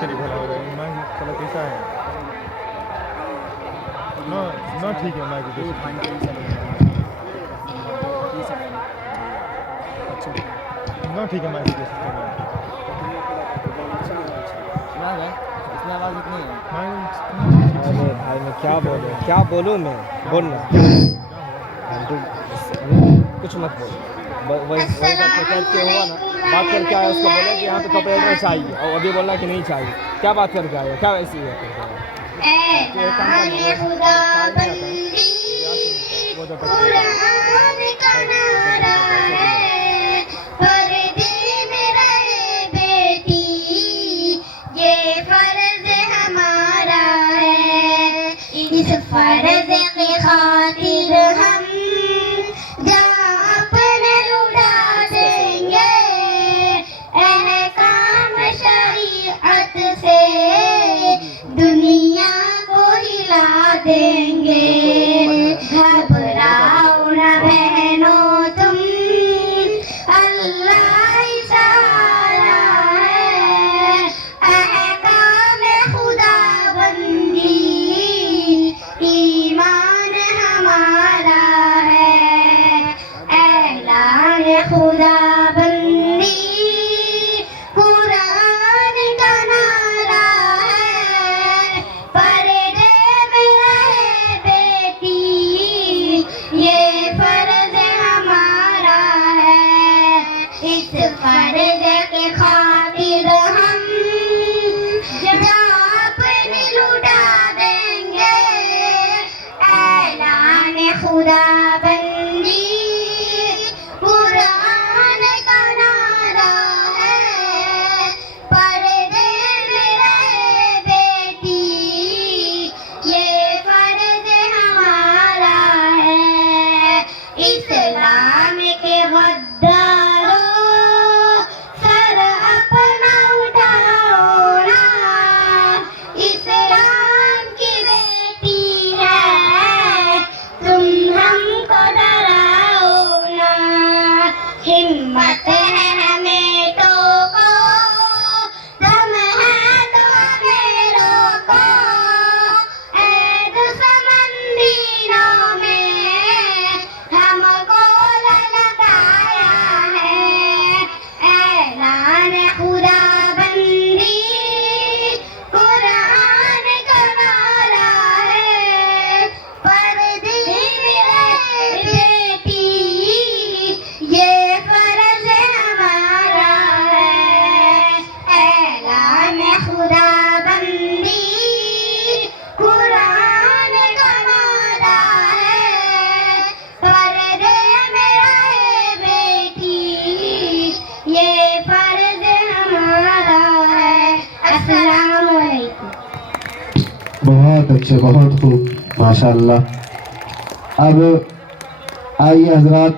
तेरी भला हो जाएगी। मैं चला कैसा है ना ना ठीक है मैं भी ना ठीक है मैं भी दे सकता हूँ इसमें आवाज़ इतनी है। अरे भाई मैं क्या बोलूँ मैं बोलना कुछ मत बोल वही बात करके हुआ ना बात करके आया उसको बोला कि यहाँ पे कपड़ा चाहिए और अभी बोला कि नहीं चाहिए क्या बात करके आया क्या वैसी है फर्ज की खातिर हम जहाँ अपने लुटा देंगे अहकाम शरीअत से दुनिया को हिला देंगे। घबराओ न बहनों तुम अल्लाह ही सहारा है अहकाम खुदाबंदी ईमान हमारा है ऐलान खुदाबंदी कुरान का नारा है पर्दे में रहे बेटी ये फर्ज हमारा है इस फर्ज के खातिर हम जहाँ अपनी लुटा देंगे ऐलान खुदाबंदी कुरान का नारा है पर्दे में रहे बेटी ये फर्ज हमारा है इस्लाम के गद्दारों सर अपना उठाओ ना इस्लाम की बेटी है तुम हमको डराओ ना हिम्मत है हमें तो को दम है तो हमें रोको ऐ दुश्मन दीनों में हमको ललकाया है ऐलान खुदाबंदी कुरान का नारा है पर्दे में रहे बेटी ये फर्ज हमारा है ऐलान खुदाबंदी कुरान का नारा है पर्दे में रहे बेटी ये फर्ज हमारा है। अस्सलाम वालेकुम। बहुत अच्छे बहुत खूब माशाल्लाह। अब आइए हजरात